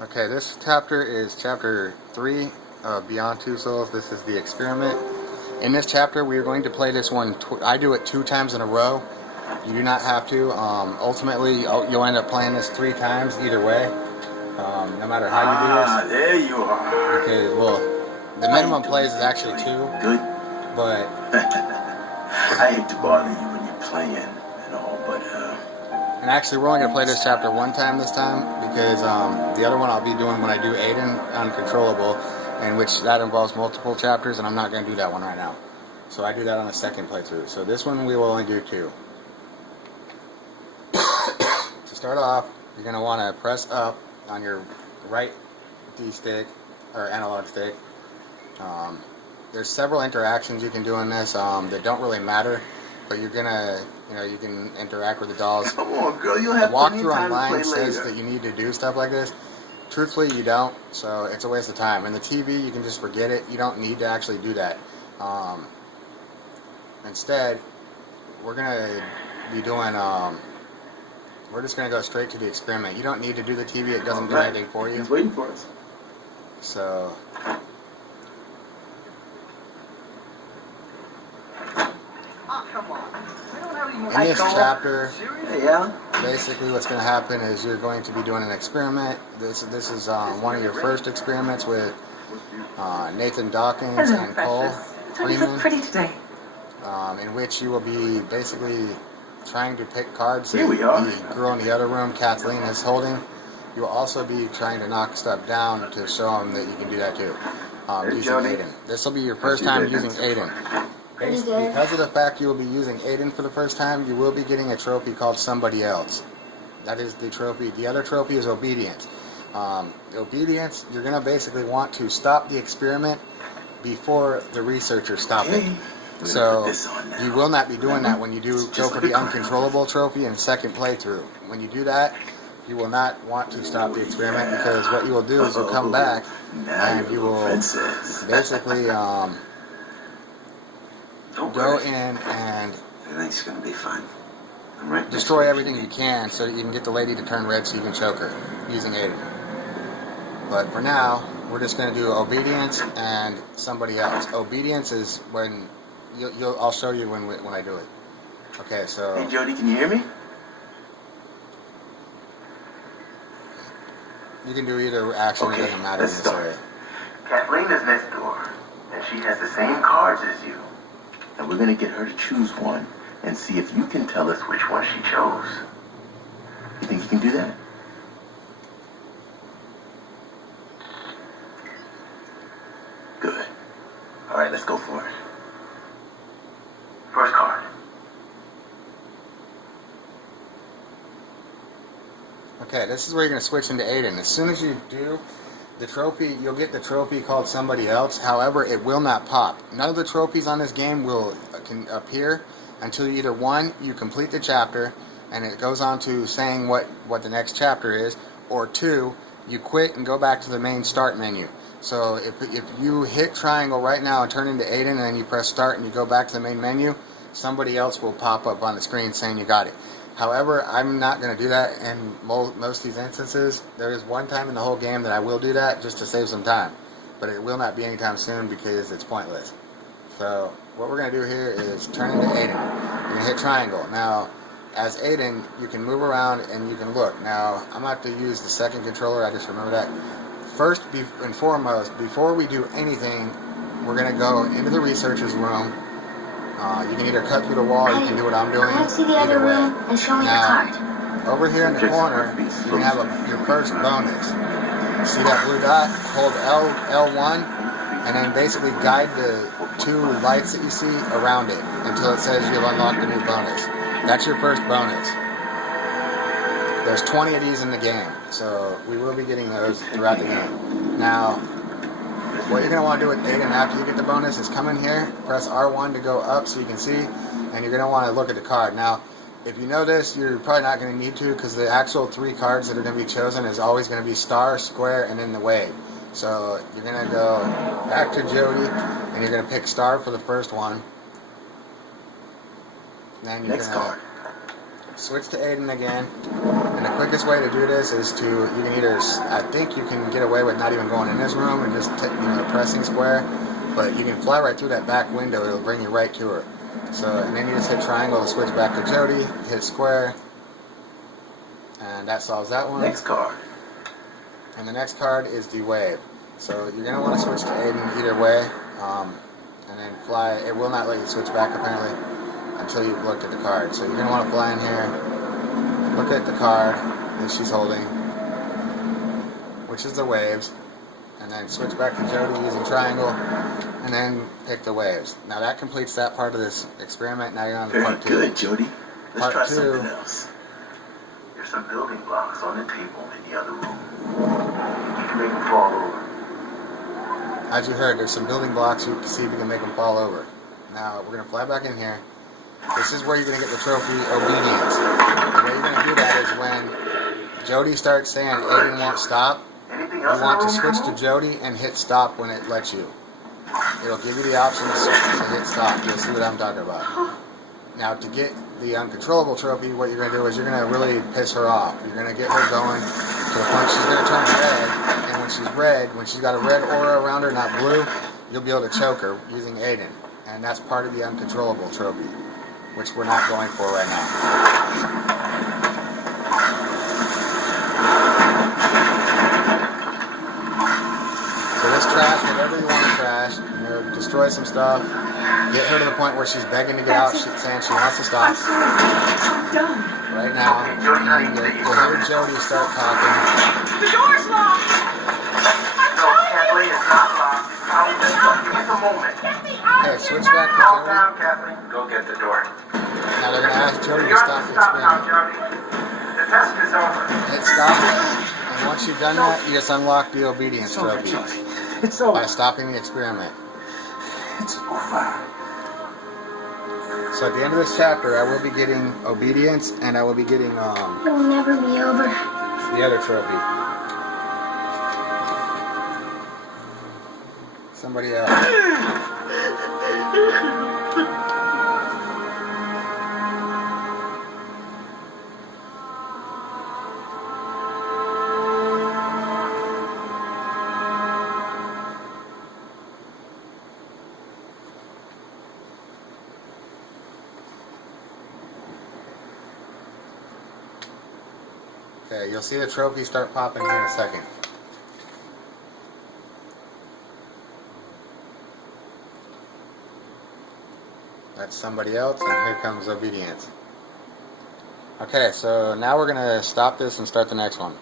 Okay, this chapter is chapter 3 of Beyond Two Souls. This is the experiment. In this chapter, we are going to play this one. I do it 2 times in a row. You do not have to. Ultimately, you'll end up playing this 3 times either way, no matter how you do this. Ah, there you are. Okay, well, the minimum plays is actually 2. Good. But I hate to bother you when you're playing and all, but and actually, we're only going to play this chapter 1 time this time, because the other one I'll be doing when I do Aiden Uncontrollable, in which that involves multiple chapters, and I'm not going to do that one right now. So I do that on the second playthrough. So this one we will only do 2. To start off, you're going to want to press up on your right D-stick, or analog stick. There's several interactions you can do in this that don't really matter, but you're gonna, you can interact with the dolls. come on, girl, you'll have The plenty walkthrough of time to online play says later. that you need to do stuff like this. Truthfully, you don't, so it's a waste of time. And the TV, you can just forget it. You don't need to actually do that. Instead, we're gonna be doing. We're just gonna go straight to the experiment. You don't need to do the TV. It doesn't do anything for you. He's waiting for us. So. In this chapter, Yeah. basically what's going to happen is you're going to be doing an experiment. This is one of your first experiments with Nathan Dawkins and Cole Freeman, pretty today. in which you will be basically trying to pick cards that Here we are. the girl in the other room, Kathleen, is holding. You will also be trying to knock stuff down to show them that you can do that too, using Jody. Aiden. This will be your first time using Aiden. Because of the fact you will be using Aiden for the first time, you will be getting a trophy called Somebody Else. That is the trophy. The other trophy is Obedience. Obedience, you're going to basically want to stop the experiment before the researchers stop it. So you will not be doing that when you do go for the Uncontrollable trophy in second playthrough. When you do that, you will not want to stop the experiment, because what you will do is you'll come back and you will basically go in and Everything's gonna be fine. I'm right. destroy everything you can so that you can get the lady to turn red so you can choke her using Aiden. But for now, we're just going to do Obedience and Somebody Else. Obedience is when I'll show you when I do it. Okay, so Hey, Jody, can you hear me? you can do either action. It doesn't matter in this area. Kathleen is next door, and she has the same cards as you. And we're gonna get her to choose one and see if you can tell us which one she chose. You think you can do that? Good. All right, let's go for it. First card. Okay, this is where you're going to switch into Aiden. As soon as you do the trophy, you'll get the trophy called Somebody Else. However, it will not pop. None of the trophies on this game can appear until either 1, you complete the chapter, and it goes on to saying what the next chapter is, or 2, you quit and go back to the main start menu. So if you hit triangle right now and turn into Aiden, and then you press start and you go back to the main menu, somebody else will pop up on the screen saying you got it. However, I'm not going to do that in most of these instances. There is 1 time in the whole game that I will do that just to save some time. But it will not be anytime soon because it's pointless. So what we're going to do here is turn into Aiden. You're going to hit triangle. Now, as Aiden, you can move around and you can look. Now, I'm going to have to use the second controller. I just remember that. First and foremost, before we do anything, we're going to go into the researcher's room. You can either cut through the wall, or you can do what I'm doing. I want to see the other room and show me the card. Over here in the corner, you can have your first bonus. See that blue dot? Hold L1, and then basically guide the 2 lights that you see around it until it says you've unlocked a new bonus. That's your first bonus. There's 20 of these in the game, so we will be getting those throughout the game. Now, what you're going to want to do with Aiden after you get the bonus is come in here, press R1 to go up so you can see, and you're going to want to look at the card. Now, if you know this, you're probably not going to need to, because the actual 3 cards that are going to be chosen is always going to be star, square, and then the wave. So you're going to go back to Jody, and you're going to pick star for the first one. Then you're going to switch to Aiden again. And the quickest way to do this is to, you can either, I think you can get away with not even going in this room and just pressing square, but you can fly right through that back window. It'll bring you right to her. So, and then you just hit triangle to switch back to Jody, hit square, and that solves that one. Next card. And the next card is the wave. So you're going to want to switch to Aiden either way, and then fly. It will not let you switch back apparently until you've looked at the card. So you're going to want to fly in here, look at the card that she's holding, which is the waves, and then switch back to Jody using triangle, and then pick the waves. Now that completes that part of this experiment. Now you're on to Very part 2. good, Jody. Let's try Part 2. something else. There's some building blocks on the table in the other room. You can make them fall over. As you heard, there's some building blocks. You can see if you can make them fall over. Now we're going to fly back in here. This is where you're going to get the trophy obedience. The way you're going to do that is when Jody starts saying Aiden won't stop, you want to switch to Jody and hit stop when it lets you. It'll give you the option to hit stop. You'll see what I'm talking about. Now to get the Uncontrollable trophy, what you're going to do is you're going to really piss her off. You're going to get her going to the point she's going to turn red, and when she's red, when she's got a red aura around her, not blue, you'll be able to choke her using Aiden. And that's part of the Uncontrollable trophy, which we're not going for right now. So this trash, whatever you want to trash, destroy some stuff, get her to the point where she's begging to get out, she's saying she wants to stop. I'm done. Right now, you'll hear Jody start talking. The door's locked. No, Kathleen, it's not locked. Give me a moment. Okay, switch back to Calm Jody. down, Kathleen. Go get the door. Now they're going to ask Jody to You stop have to the stop now, experiment. Jody. The test is over. Hit stop, and once you've done that, you just unlock the obedience trophy It's over. by stopping the experiment. It's over. So at the end of this chapter, I will be getting obedience, and I will be getting It will never be over. the other trophy. Somebody else. Okay, you'll see the trophy start popping here in a second. That's somebody else, and here comes obedience. Okay, so now we're going to stop this and start the next one.